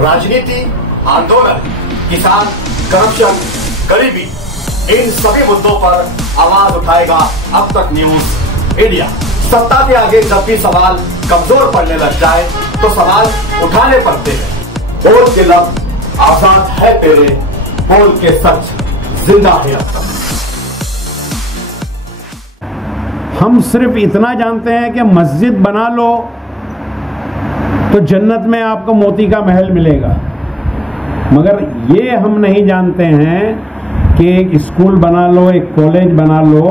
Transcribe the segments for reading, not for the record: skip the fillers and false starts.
राजनीति, आंदोलन, किसान, करप्शन, गरीबी, इन सभी मुद्दों पर आवाज उठाएगा अब तक न्यूज इंडिया। सत्ता के आगे जब भी सवाल कमजोर पड़ने लग जाए तो सवाल उठाने पड़ते हैं। बोल के लफ्ज आजाद है तेरे, बोल के सच जिंदा है अब तक। हम सिर्फ इतना जानते हैं कि मस्जिद बना लो तो जन्नत में आपको मोती का महल मिलेगा, मगर ये हम नहीं जानते हैं कि एक स्कूल बना लो, एक कॉलेज बना लो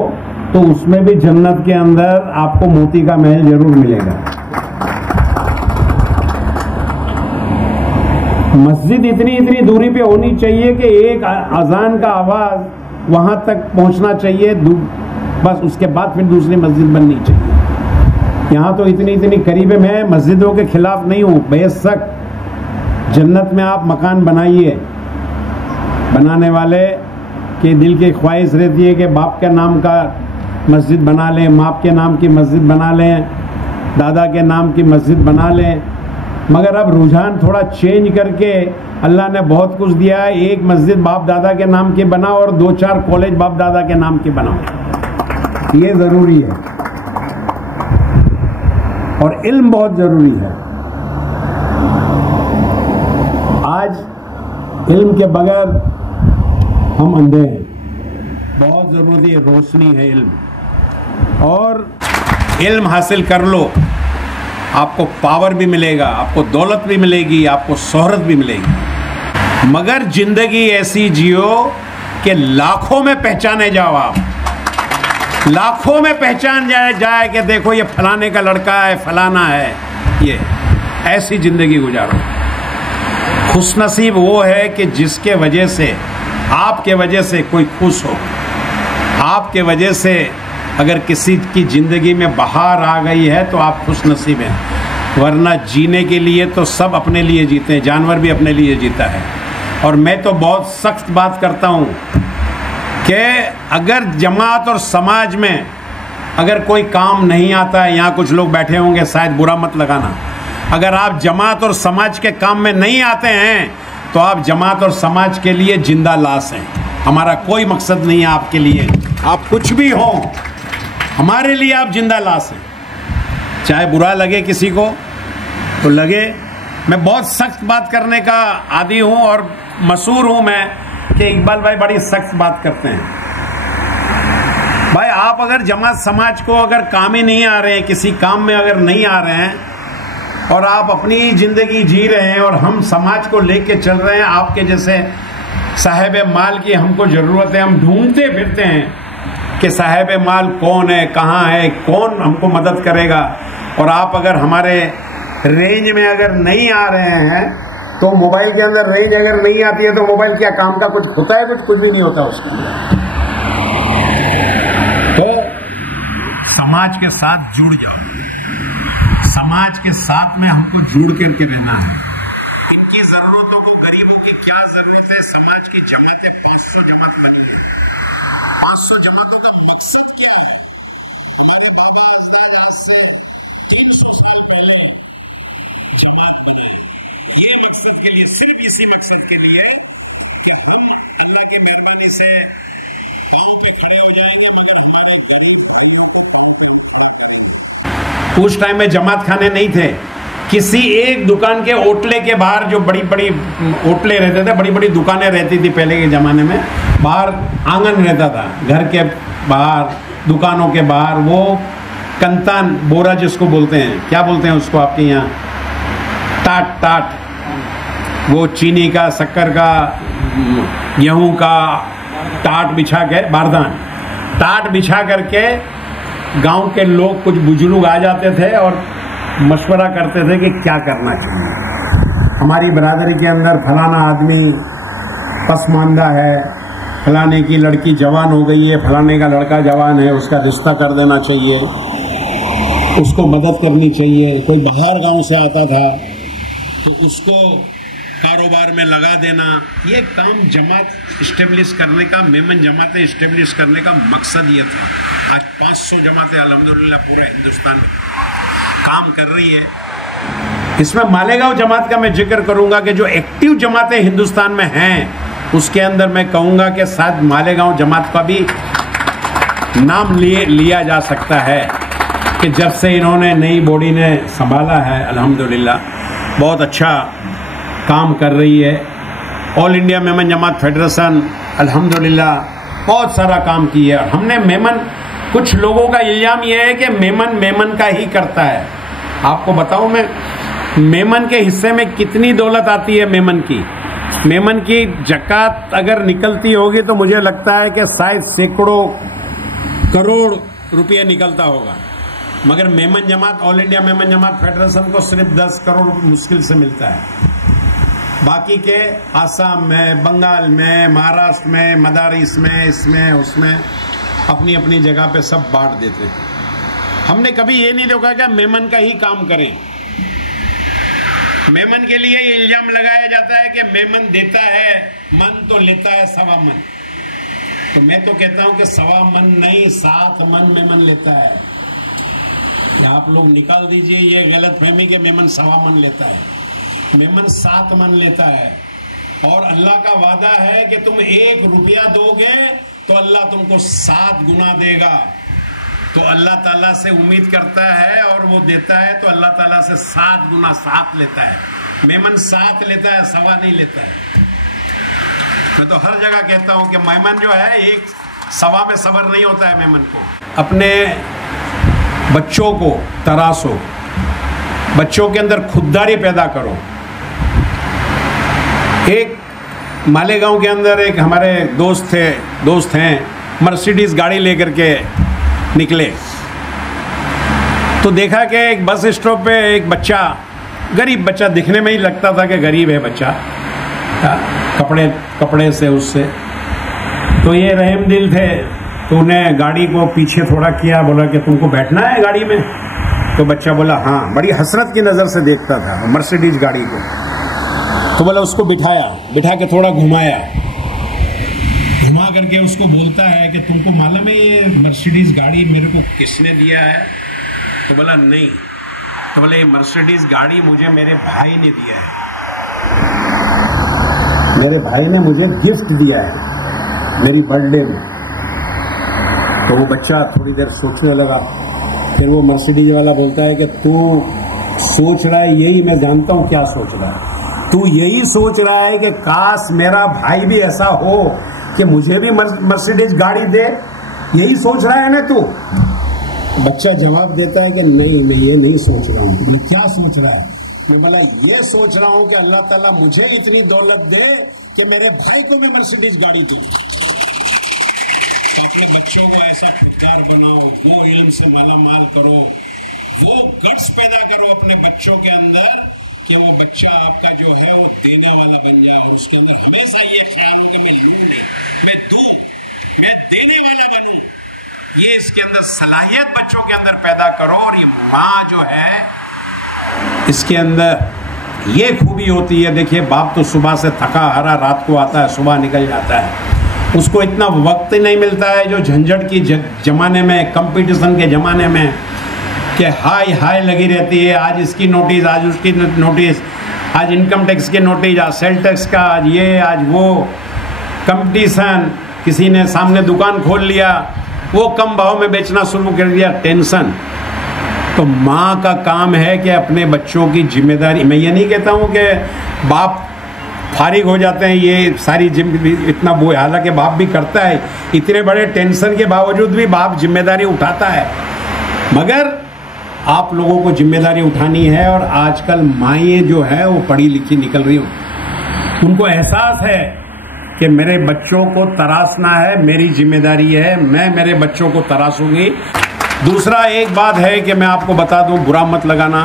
तो उसमें भी जन्नत के अंदर आपको मोती का महल जरूर मिलेगा। मस्जिद इतनी दूरी पे होनी चाहिए कि एक अजान का आवाज वहां तक पहुंचना चाहिए, बस उसके बाद फिर दूसरी मस्जिद बननी चाहिए। यहाँ तो इतनी करीब है। मैं मस्जिदों के खिलाफ नहीं हूँ, बेशक जन्नत में आप मकान बनाइए, बनाने वाले के दिल की ख्वाहिश रहती है कि बाप के नाम का मस्जिद बना लें, माँ के नाम की मस्जिद बना लें, दादा के नाम की मस्जिद बना लें, मगर अब रुझान थोड़ा चेंज करके अल्लाह ने बहुत कुछ दिया है। एक मस्जिद बाप दादा के नाम की बनाओ और 2-4 कॉलेज बाप दादा के नाम की बनाओ, ये ज़रूरी है। और इल्म बहुत ज़रूरी है। आज इल्म के बगैर हम अंधे हैं। बहुत ज़रूरी है, रोशनी है इल्म। और इल्म हासिल कर लो, आपको पावर भी मिलेगा, आपको दौलत भी मिलेगी, आपको शोहरत भी मिलेगी, मगर जिंदगी ऐसी जियो कि लाखों में पहचाने जाओ। आप लाखों में पहचान जाए कि देखो ये फलाने का लड़का है, फलाना है, ये ऐसी जिंदगी गुजारो। खुशनसीब वो है कि जिसके वजह से, आपके वजह से कोई खुश हो, आपके वजह से अगर किसी की जिंदगी में बहार आ गई है तो आप खुश नसीब हैं। वरना जीने के लिए तो सब अपने लिए जीते हैं, जानवर भी अपने लिए जीता है। और मैं तो बहुत सख्त बात करता हूँ कि अगर जमात और समाज में अगर कोई काम नहीं आता है, यहाँ कुछ लोग बैठे होंगे शायद बुरा मत लगाना, अगर आप जमात और समाज के काम में नहीं आते हैं तो आप जमात और समाज के लिए जिंदा लाश हैं। हमारा कोई मकसद नहीं है आपके लिए, आप कुछ भी हो, हमारे लिए आप जिंदा लाश हैं। चाहे बुरा लगे किसी को तो लगे। मैं बहुत सख्त बात करने का आदी हूं और मशहूर हूं मैं कि इकबाल भाई बड़ी सख्त बात करते हैं। भाई आप अगर जमात समाज को अगर काम ही नहीं आ रहे हैं, किसी काम में अगर नहीं आ रहे हैं और आप अपनी जिंदगी जी रहे हैं और हम समाज को लेके चल रहे हैं, आपके जैसे साहेब माल की हमको जरूरत है, हम ढूंढते फिरते हैं कि साहेब माल कौन है, कहाँ है, कौन हमको मदद करेगा। और आप अगर हमारे रेंज में अगर नहीं आ रहे हैं तो मोबाइल के अंदर रेंज अगर नहीं आती है तो मोबाइल क्या काम का कुछ होता है? कुछ भी नहीं होता उसके अंदर। तो समाज के साथ जुड़ जाओ, समाज के साथ में हमको जुड़ करके रहना है। इनकी जरूरतों को, गरीबों की क्या जरूरत है, समाज की जमात है, 500 जमात बनी, 500 जमातों का मिक्स उस टाइम में जमात खाने नहीं थे। किसी एक दुकान के ओटले के बाहर, जो बड़ी बड़ी ओटले रहते थे, बड़ी बड़ी दुकानें रहती थी पहले के ज़माने में, बाहर आंगन रहता था, घर के बाहर, दुकानों के बाहर, वो कंतान बोरा जिसको बोलते हैं, क्या बोलते हैं उसको आपके यहाँ, टाट, वो चीनी का, शक्कर का, गेहूँ का टाट बिछा के, बारदान टाट बिछा करके गांव के लोग, कुछ बुजुर्ग आ जाते थे और मशवरा करते थे कि क्या करना चाहिए। हमारी बरादरी के अंदर फलाना आदमी पसमानदा है, फलाने की लड़की जवान हो गई है, फलाने का लड़का जवान है, उसका रिश्ता कर देना चाहिए, उसको मदद करनी चाहिए। कोई बाहर गांव से आता था तो उसको कारोबार में लगा देना। ये काम जमात इस्टेब्लिश करने का, मेमन जमातें इस्टेब्लिश करने का मकसद ये था। आज 500 जमातें अल्हम्दुलिल्लाह पूरे हिंदुस्तान में काम कर रही है। इसमें मालेगांव जमात का मैं जिक्र करूंगा कि जो एक्टिव जमातें हिंदुस्तान में हैं उसके अंदर मैं कहूंगा कि शायद मालेगांव जमात का भी नाम लिया जा सकता है कि जब से इन्होंने नई बॉडी ने संभाला है अल्हम्दुलिल्लाह बहुत अच्छा काम कर रही है। ऑल इंडिया मेमन जमात फेडरेशन अल्हम्दुलिल्लाह बहुत सारा काम किया है। हमने मेमन, कुछ लोगों का इल्जाम यह है कि मेमन का ही करता है। आपको बताऊं मैं मेमन के हिस्से में कितनी दौलत आती है। मेमन की जकात अगर निकलती होगी तो मुझे लगता है कि शायद सैकड़ों करोड़ रुपये निकलता होगा, मगर मेमन जमात, ऑल इंडिया मेमन जमात फेडरेशन को सिर्फ 10 करोड़ मुश्किल से मिलता है। बाकी के आसाम में, बंगाल में, महाराष्ट्र में, मदारिस में, इसमें उसमें अपनी अपनी जगह पे सब बांट देते हैं। हमने कभी ये नहीं देखा कि मेमन का ही काम करें। मेमन के लिए ये इल्जाम लगाया जाता है कि मेमन देता है मन तो लेता है 1.25 मन। तो मैं तो कहता हूं कि 1.25 मन नहीं 7 मन मेमन लेता है। आप लोग निकाल दीजिए ये गलत फहमी कि मेमन 1.25 मन लेता है। मेमन 7 मन लेता है और अल्लाह का वादा है कि तुम 1 रुपया दोगे तो अल्लाह तुमको 7 गुना देगा। तो अल्लाह ताला से उम्मीद करता है और वो देता है तो अल्लाह ताला से 7 गुना 7 लेता है। मेमन 7 लेता है, 1.25 नहीं लेता है। मैं तो हर जगह कहता हूं कि मेमन जो है 1.25 में सबर नहीं होता है मेमन को। अपने बच्चों को तराशो, बच्चों के अंदर खुददारी पैदा करो। एक मालेगांव के अंदर एक हमारे दोस्त हैं, मर्सिडीज गाड़ी लेकर के निकले तो देखा कि एक बस स्टॉप पे एक बच्चा, गरीब बच्चा, दिखने में ही लगता था कि गरीब है बच्चा, कपड़े से उससे, तो ये रहम दिल थे तो उन्हें गाड़ी को पीछे थोड़ा किया, बोला कि तुमको बैठना है गाड़ी में। तो बच्चा बोला हाँ, बड़ी हसरत की नज़र से देखता था मर्सिडीज गाड़ी को। तो बोला उसको बिठा के थोड़ा घुमा करके उसको बोलता है कि तुमको मालूम है ये मर्सिडीज गाड़ी मेरे को किसने दिया है? तो बोला नहीं। तो बोले ये मर्सिडीज गाड़ी मुझे मेरे भाई ने दिया है, मेरे भाई ने मुझे गिफ्ट दिया है मेरी बर्थडे में। तो वो बच्चा थोड़ी देर सोचने लगा, फिर वो मर्सिडीज वाला बोलता है कि तू सोच रहा है यही, मैं जानता हूं क्या सोच रहा है, तू यही सोच रहा है कि काश मेरा भाई भी ऐसा हो कि मुझे भी मर्सिडीज गाड़ी दे, यही सोच रहा है ना तू? बच्चा जवाब देता है कि नहीं, मैं ये नहीं सोच रहा हूँ। मैं क्या सोच रहा है? मैं बोला ये सोच रहा हूँ कि अल्लाह ताला मुझे इतनी दौलत दे कि मेरे भाई को मैं मर्सिडीज गाड़ी दूं। तो अपने बच्चों को ऐसा खुददार बनाओ, वो इल्म से मालामाल करो, वो गट्स पैदा करो अपने बच्चों के अंदर कि वो बच्चा आपका जो है वो देने वाला बन जाए और उसके अंदर हमेशा ये ख्याल हो कि मैं लूं नहीं, मैं दूं, मैं देने वाला बनूं। ये इसके अंदर सलाहियत बच्चों के अंदर पैदा करो। और ये माँ जो है इसके अंदर ये खूबी होती है, देखिए बाप तो सुबह से थका हारा रात को आता है, सुबह निकल जाता है, उसको इतना वक्त नहीं मिलता है जो झंझट की जमाने में, कंपटीशन के जमाने में कि हाई लगी रहती है, आज इसकी नोटिस, आज उसकी नोटिस, आज इनकम टैक्स की नोटिस, आज सेल टैक्स का, आज ये, आज वो, कंपटीशन, किसी ने सामने दुकान खोल लिया, वो कम भाव में बेचना शुरू कर दिया, टेंशन। तो माँ का काम है कि अपने बच्चों की जिम्मेदारी, मैं ये नहीं कहता हूँ कि बाप फारिग हो जाते हैं ये सारी इतना वो, हालांकि बाप भी करता है, इतने बड़े टेंशन के बावजूद भी बाप जिम्मेदारी उठाता है, मगर आप लोगों को जिम्मेदारी उठानी है। और आजकल माएँ जो है वो पढ़ी लिखी निकल रही हूँ, उनको एहसास है कि मेरे बच्चों को तराशना है, मेरी जिम्मेदारी है, मैं मेरे बच्चों को तराशूंगी। दूसरा एक बात है कि मैं आपको बता दूं, बुरा मत लगाना,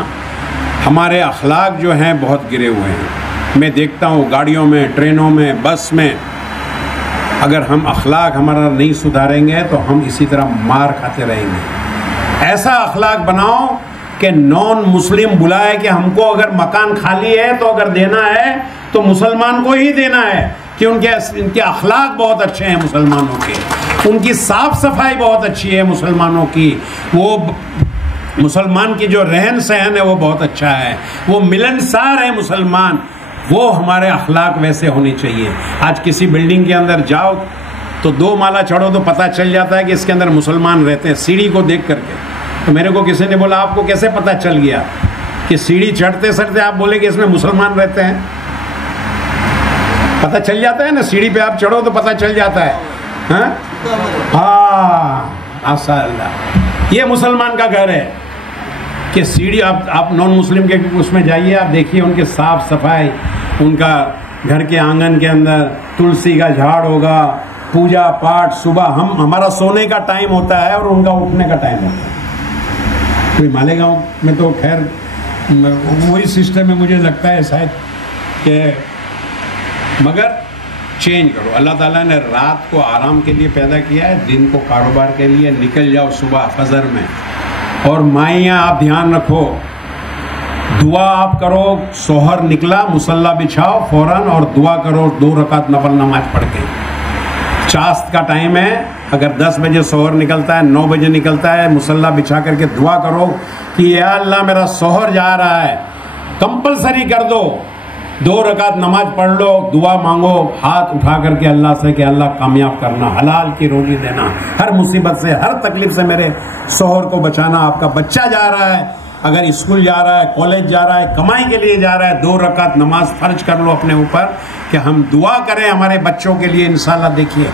हमारे अखलाक जो हैं बहुत गिरे हुए हैं। मैं देखता हूँ गाड़ियों में, ट्रेनों में, बस में, अगर हम अखलाक हमारा नहीं सुधारेंगे तो हम इसी तरह मार खाते रहेंगे। ऐसा अखलाक बनाओ कि नॉन मुस्लिम बुलाए कि हमको अगर मकान खाली है तो अगर देना है तो मुसलमान को ही देना है, कि इनके अखलाक बहुत अच्छे हैं मुसलमानों के, उनकी साफ सफाई बहुत अच्छी है मुसलमानों की, वो मुसलमान की जो रहन सहन है वो बहुत अच्छा है, वो मिलनसार है मुसलमान, वो हमारे अखलाक वैसे होनी चाहिए। आज किसी बिल्डिंग के अंदर जाओ तो 2 माला चढ़ो तो पता चल जाता है कि इसके अंदर मुसलमान रहते हैं, सीढ़ी को देख करके। तो मेरे को किसी ने बोला आपको कैसे पता चल गया कि सीढ़ी चढ़ते चढ़ते आप बोले कि इसमें मुसलमान रहते हैं? पता चल जाता है ना, सीढ़ी पे आप चढ़ो तो पता चल जाता है। हाँ माशाअल्लाह, ये मुसलमान का घर है कि सीढ़ी आप नॉन मुस्लिम के उसमें जाइए, आप देखिए उनके साफ सफाई, उनका घर के आंगन के अंदर तुलसी का झाड़ होगा, पूजा पाठ, सुबह हमारा सोने का टाइम होता है और उनका उठने का टाइम होता है। कोई मालेगांव में तो खैर वही सिस्टम है, मुझे लगता है शायद कि, मगर चेंज करो। अल्लाह ताला ने रात को आराम के लिए पैदा किया है, दिन को कारोबार के लिए। निकल जाओ सुबह फजर में, और माइयाँ आप ध्यान रखो, दुआ आप करो, सोहर निकला मुसल्ला बिछाओ फौरन और दुआ करो 2 रकात नफल नमाज पढ़ के। चास्त का टाइम है, अगर 10 बजे सोहर निकलता है, 9 बजे निकलता है, मुसल्ला बिछा करके दुआ करो कि या अल्लाह मेरा सोहर जा रहा है, कंपलसरी कर दो, 2 रकात नमाज पढ़ लो, दुआ मांगो, हाथ उठा करके अल्लाह से कि अल्लाह कामयाब करना, हलाल की रोजी देना, हर मुसीबत से हर तकलीफ से मेरे सोहर को बचाना। आपका बच्चा जा रहा है, अगर स्कूल जा रहा है, कॉलेज जा रहा है, कमाई के लिए जा रहा है, 2 रकात नमाज फर्ज कर लो अपने ऊपर कि हम दुआ करें हमारे बच्चों के लिए इंशाल्लाह। देखिए,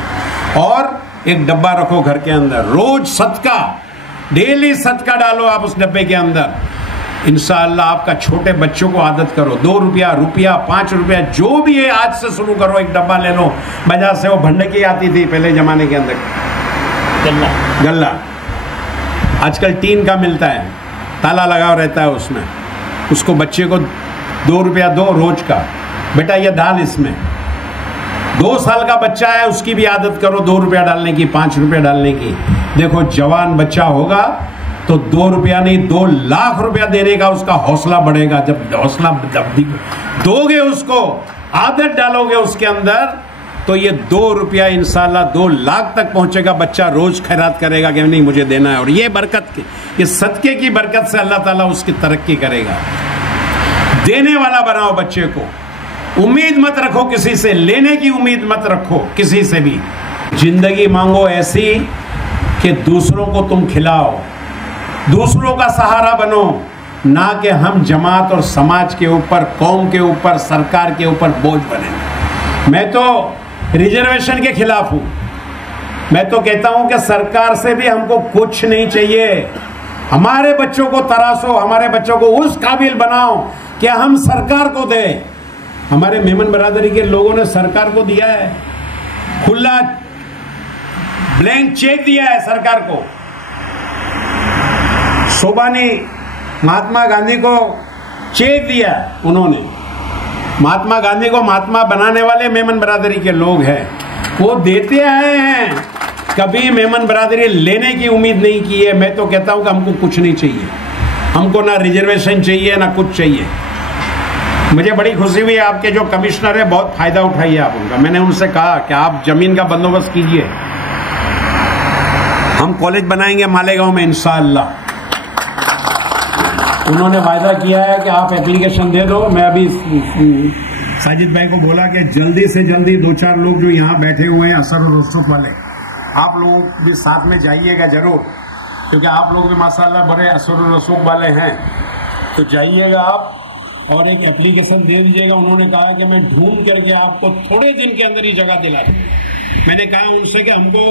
और एक डब्बा रखो घर के अंदर, रोज सदका, डेली सदका डालो आप उस डब्बे के अंदर। इंशाअल्लाह आपका छोटे बच्चों को आदत करो, 2 रुपया, 5 रुपया जो भी है आज से शुरू करो। एक डब्बा ले लो, बाजार से वो भंडकी आती थी पहले जमाने के अंदर, गल्ला, आजकल टीन का मिलता है, ताला लगा रहता है उसमें, उसको बच्चे को 2 रुपया दो रोज का, बेटा ये डाल इसमें। 2 साल का बच्चा है, उसकी भी आदत करो 2 रुपया डालने की, 5 रुपया डालने की। देखो जवान बच्चा होगा तो 2 रुपया नहीं 2 लाख रुपया देने का उसका हौसला बढ़ेगा। जब हौसला दोगे उसको, आदत डालोगे उसके अंदर, तो ये 2 रुपया इंशाल्लाह 2 लाख तक पहुंचेगा। बच्चा रोज खैरात करेगा कि नहीं मुझे देना है, और ये बरकत की, ये सदके की बरकत से अल्लाह ताला उसकी तरक्की करेगा। देने वाला बनाओ बच्चे को, उम्मीद मत रखो किसी से, लेने की उम्मीद मत रखो किसी से भी। जिंदगी मांगो ऐसी कि दूसरों को तुम खिलाओ, दूसरों का सहारा बनो, ना कि हम जमात और समाज के ऊपर, कौम के ऊपर, सरकार के ऊपर बोझ बने। मैं तो रिजर्वेशन के खिलाफ हूं। मैं तो कहता हूं कि सरकार से भी हमको कुछ नहीं चाहिए, हमारे बच्चों को तराशो, हमारे बच्चों को उस काबिल बनाओ कि हम सरकार को दें। हमारे मेमन बरादरी के लोगों ने सरकार को दिया है, खुला ब्लैंक चेक दिया है सरकार को। शोभा ने महात्मा गांधी को चेक दिया, उन्होंने महात्मा गांधी को महात्मा बनाने वाले मेमन बरादरी के लोग हैं, वो देते आए हैं, कभी मेमन बरादरी लेने की उम्मीद नहीं की है। मैं तो कहता हूं कि हमको कुछ नहीं चाहिए, हमको ना रिजर्वेशन चाहिए ना कुछ चाहिए। मुझे बड़ी खुशी हुई, आपके जो कमिश्नर है बहुत फायदा उठाइए आप उनका। मैंने उनसे कहा कि आप जमीन का बंदोबस्त कीजिए, हम कॉलेज बनाएंगे मालेगांव में इंशाअल्लाह। उन्होंने वायदा किया है कि आप एप्लीकेशन दे दो। मैं अभी साजिद भाई को बोला कि जल्दी से जल्दी 2-4 लोग जो यहाँ बैठे हुए हैं असर और रसूख वाले, आप लोग भी साथ में जाइएगा जरूर, क्योंकि आप लोग भी माशाल्लाह बड़े असर और रसूख वाले हैं। तो जाइएगा आप और एक एप्लीकेशन दे दीजिएगा। उन्होंने कहा कि मैं ढूंढ करके आपको थोड़े दिन के अंदर ही जगह दिला दूंगा। मैंने कहा उनसे कि हमको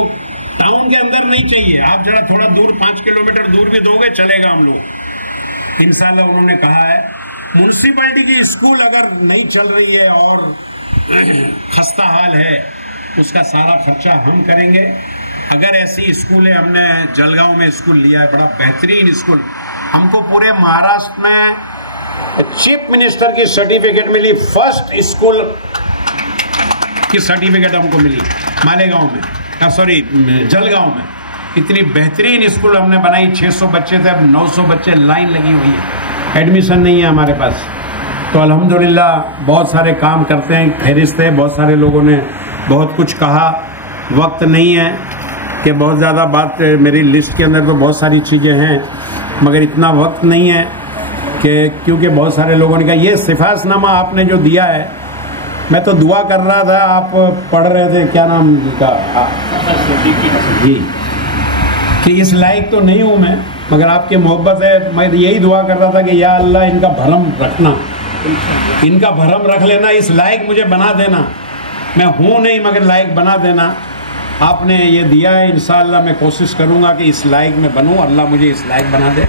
टाउन के अंदर नहीं चाहिए, आप जरा थोड़ा दूर 5 किलोमीटर दूर भी दोगे चलेगा हम लोग इंशाल्लाह। उन्होंने कहा है म्यूनसिपैलिटी की स्कूल अगर नहीं चल रही है और खस्ता हाल है, उसका सारा खर्चा हम करेंगे। अगर ऐसी स्कूल है, हमने जलगांव में स्कूल लिया है, बड़ा बेहतरीन स्कूल, हमको पूरे महाराष्ट्र में चीफ मिनिस्टर की सर्टिफिकेट मिली, फर्स्ट स्कूल की सर्टिफिकेट हमको मिली मालेगांव में, सॉरी जलगांव में। इतनी बेहतरीन स्कूल हमने बनाई, 600 बच्चे थे, अब 900 बच्चे लाइन लगी हुई है, एडमिशन नहीं है हमारे पास। तो अल्हम्दुलिल्लाह बहुत सारे काम करते हैं, फहरिस्त है, बहुत सारे लोगों ने बहुत कुछ कहा, वक्त नहीं है कि बहुत ज़्यादा बात, मेरी लिस्ट के अंदर तो बहुत सारी चीज़ें हैं। मगर इतना वक्त नहीं है कि, क्योंकि बहुत सारे लोगों ने कहा ये सिफारिशनामा आपने जो दिया है, मैं तो दुआ कर रहा था, आप पढ़ रहे थे, क्या नाम का जी, कि इस लायक तो नहीं हूँ मैं, मगर आपकी मोहब्बत है, मैं यही दुआ कर रहा था कि या अल्लाह इनका भरम रखना, इनका भरम रख लेना, इस लायक मुझे बना देना, मैं हूँ नहीं मगर लायक बना देना। आपने ये दिया है, इंशाअल्लाह मैं कोशिश करूँगा कि इस लायक में बनूँ, अल्लाह मुझे इस लायक बना दे।